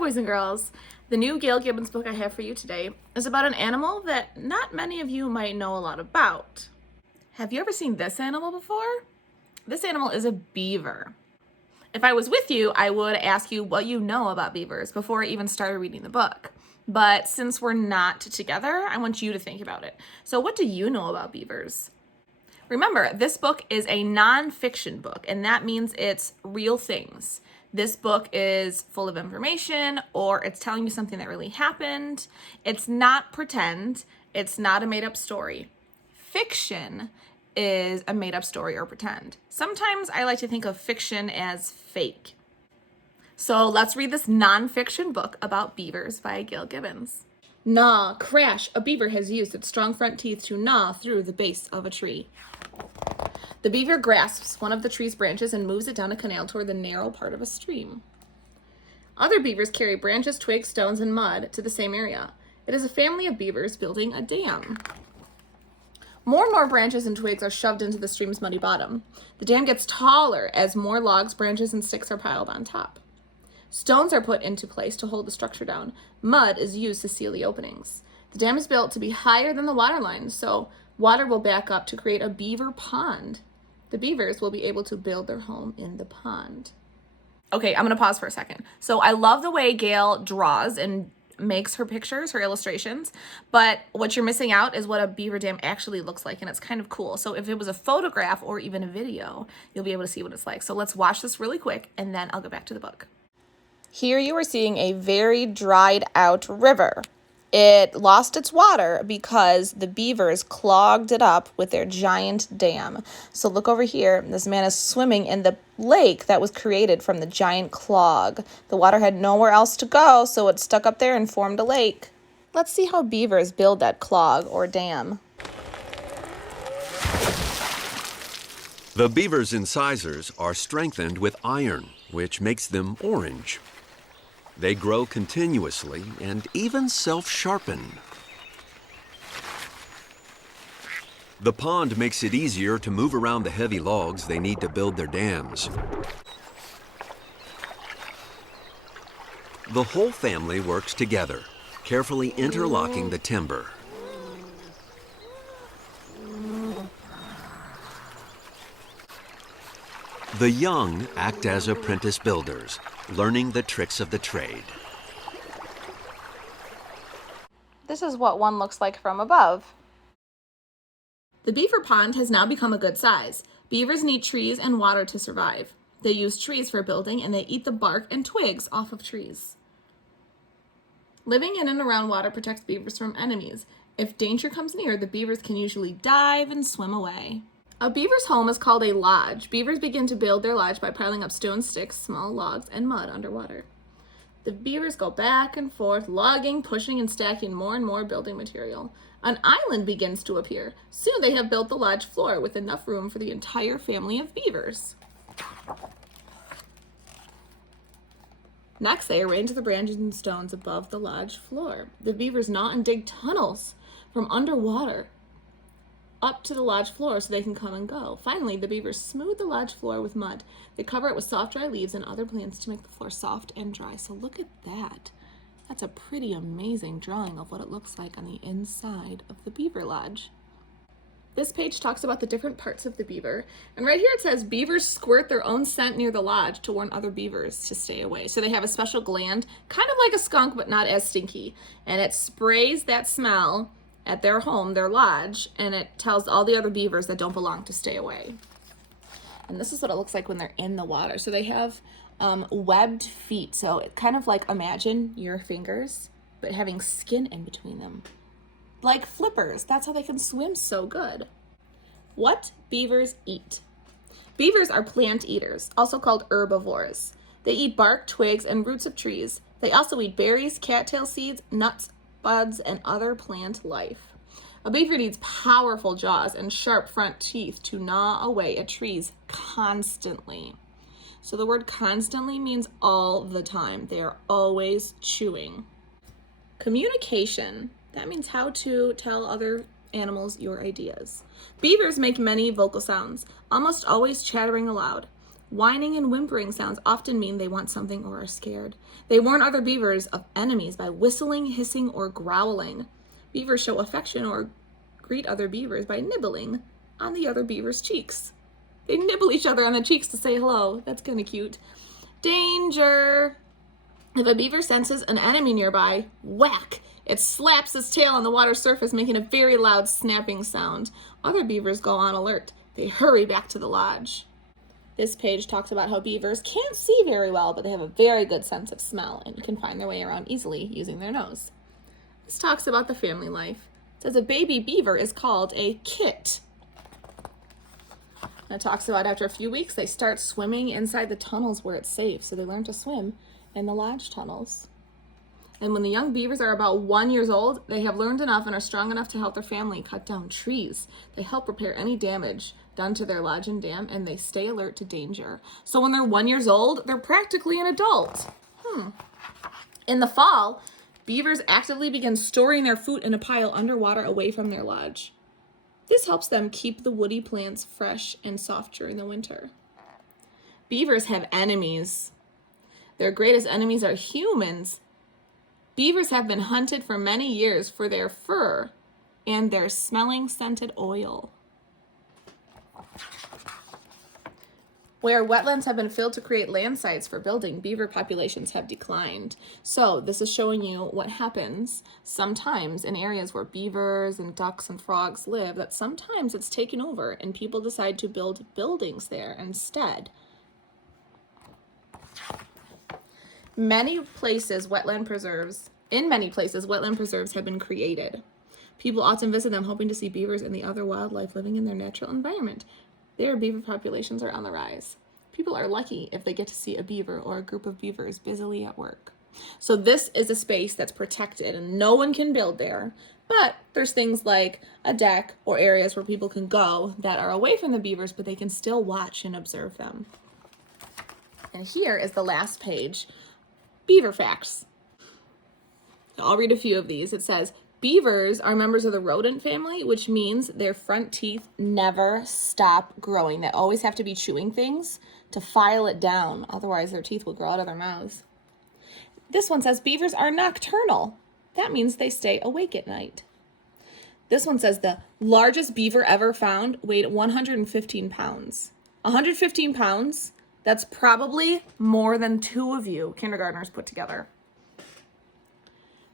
boys and girls. The new Gail Gibbons book I have for you today is about an animal that not many of you might know a lot about. Have you ever seen this animal before? This animal is a beaver. If I was with you, I would ask you what you know about beavers before I even started reading the book. But since we're not together, I want you to think about it. So what do you know about beavers? Remember, this book is a nonfiction book, and that means it's real things. This book is full of information, or it's telling you something that really happened. It's not pretend. It's not a made-up story. Fiction is a made-up story or pretend. Sometimes I like to think of fiction as fake. So let's read this nonfiction book about beavers by Gail Gibbons. Gnaw, crash, a beaver has used its strong front teeth to gnaw through the base of a tree. The beaver grasps one of the tree's branches and moves it down a canal toward the narrow part of a stream. Other beavers carry branches, twigs, stones, and mud to the same area. It is a family of beavers building a dam. More and more branches and twigs are shoved into the stream's muddy bottom. The dam gets taller as more logs, branches, and sticks are piled on top. Stones are put into place to hold the structure down. Mud is used to seal the openings. The dam is built to be higher than the water line, so water will back up to create a beaver pond. The beavers will be able to build their home in the pond. Okay, I'm gonna pause for a second. So I love the way Gail draws and makes her pictures, her illustrations, but what you're missing out is what a beaver dam actually looks like, and it's kind of cool. So if it was a photograph or even a video, you'll be able to see what it's like. So let's watch this really quick, and then I'll go back to the book. Here you are seeing a very dried out river. It lost its water because the beavers clogged it up with their giant dam. So look over here. This man is swimming in the lake that was created from the giant clog. The water had nowhere else to go, so it stuck up there and formed a lake. Let's see how beavers build that clog or dam. The beaver's incisors are strengthened with iron, which makes them orange. They grow continuously and even self-sharpen. The pond makes it easier to move around the heavy logs they need to build their dams. The whole family works together, carefully interlocking the timber. The young act as apprentice builders, learning the tricks of the trade. This is what one looks like from above. The beaver pond has now become a good size. Beavers need trees and water to survive. They use trees for building, and they eat the bark and twigs off of trees. Living in and around water protects beavers from enemies. If danger comes near, the beavers can usually dive and swim away. A beaver's home is called a lodge. Beavers begin to build their lodge by piling up stone sticks, small logs, and mud underwater. The beavers go back and forth, logging, pushing, and stacking more and more building material. An island begins to appear. Soon they have built the lodge floor with enough room for the entire family of beavers. Next, they arrange the branches and stones above the lodge floor. The beavers gnaw and dig tunnels from underwater up to the lodge floor so they can come and go. Finally, the beavers smooth the lodge floor with mud. They cover it with soft, dry leaves and other plants to make the floor soft and dry. So look at that. That's a pretty amazing drawing of what it looks like on the inside of the beaver lodge. This page talks about the different parts of the beaver. And right here it says beavers squirt their own scent near the lodge to warn other beavers to stay away. So they have a special gland, kind of like a skunk, but not as stinky. And it sprays that smell at their home, their lodge, and it tells all the other beavers that don't belong to stay away. And this is what it looks like when they're in the water. So they have webbed feet. So it kind of like imagine your fingers, but having skin in between them. Like flippers. That's how they can swim so good. What beavers eat? Beavers are plant eaters, also called herbivores. They eat bark, twigs, and roots of trees. They also eat berries, cattail seeds, nuts, buds, and other plant life. A beaver needs powerful jaws and sharp front teeth to gnaw away at trees constantly. So the word constantly means all the time. They are always chewing. Communication. That means how to tell other animals your ideas. Beavers make many vocal sounds, almost always chattering aloud. Whining and whimpering sounds often mean they want something or are scared. They warn other beavers of enemies by whistling, hissing, or growling. Beavers show affection or greet other beavers by nibbling on the other beaver's cheeks. They nibble each other on the cheeks to say hello. That's kind of cute. Danger! If a beaver senses an enemy nearby, whack! It slaps its tail on the water surface, making a very loud snapping sound. Other beavers go on alert. They hurry back to the lodge. This page talks about how beavers can't see very well, but they have a very good sense of smell and can find their way around easily using their nose. This talks about the family life. It says a baby beaver is called a kit. And it talks about after a few weeks, they start swimming inside the tunnels where it's safe. So they learn to swim in the lodge tunnels. And when the young beavers are about 1 year old, they have learned enough and are strong enough to help their family cut down trees. They help repair any damage done to their lodge and dam, and they stay alert to danger. So when they're 1 year old, they're practically an adult. In the fall, beavers actively begin storing their food in a pile underwater away from their lodge. This helps them keep the woody plants fresh and soft during the winter. Beavers have enemies. Their greatest enemies are humans. Beavers have been hunted for many years for their fur and their smelling scented oil. Where wetlands have been filled to create land sites for building, beaver populations have declined. So this is showing you what happens sometimes in areas where beavers and ducks and frogs live, that sometimes it's taken over and people decide to build buildings there instead. In many places, wetland preserves have been created. People often visit them hoping to see beavers and the other wildlife living in their natural environment. Their beaver populations are on the rise. People are lucky if they get to see a beaver or a group of beavers busily at work. So this is a space that's protected and no one can build there, but there's things like a deck or areas where people can go that are away from the beavers, but they can still watch and observe them. And here is the last page, beaver facts. I'll read a few of these. It says, beavers are members of the rodent family, which means their front teeth never stop growing. They always have to be chewing things to file it down. Otherwise, their teeth will grow out of their mouths. This one says beavers are nocturnal. That means they stay awake at night. This one says the largest beaver ever found weighed 115 pounds. 115 pounds? That's probably more than two of you kindergartners put together.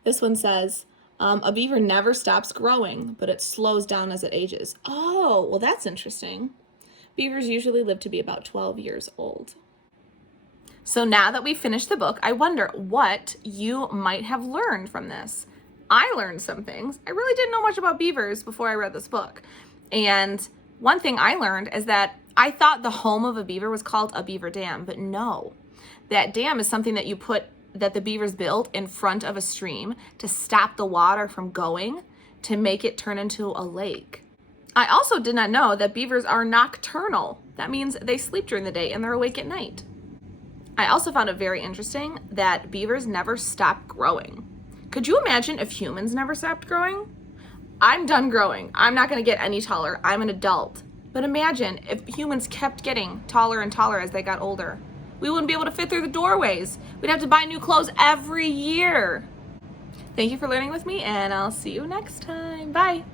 This one says, a beaver never stops growing, but it slows down as it ages. Oh, well, that's interesting. Beavers usually live to be about 12 years old. So now that we've finished the book, I wonder what you might have learned from this. I learned some things. I really didn't know much about beavers before I read this book. And one thing I learned is that I thought the home of a beaver was called a beaver dam, but no. That dam is something that the beavers build in front of a stream to stop the water from going, to make it turn into a lake. I also did not know that beavers are nocturnal. That means they sleep during the day and they're awake at night. I also found it very interesting that beavers never stop growing. Could you imagine if humans never stopped growing? I'm done growing. I'm not going to get any taller. I'm an adult. But imagine if humans kept getting taller and taller as they got older. We wouldn't be able to fit through the doorways. We'd have to buy new clothes every year. Thank you for learning with me, and I'll see you next time. Bye.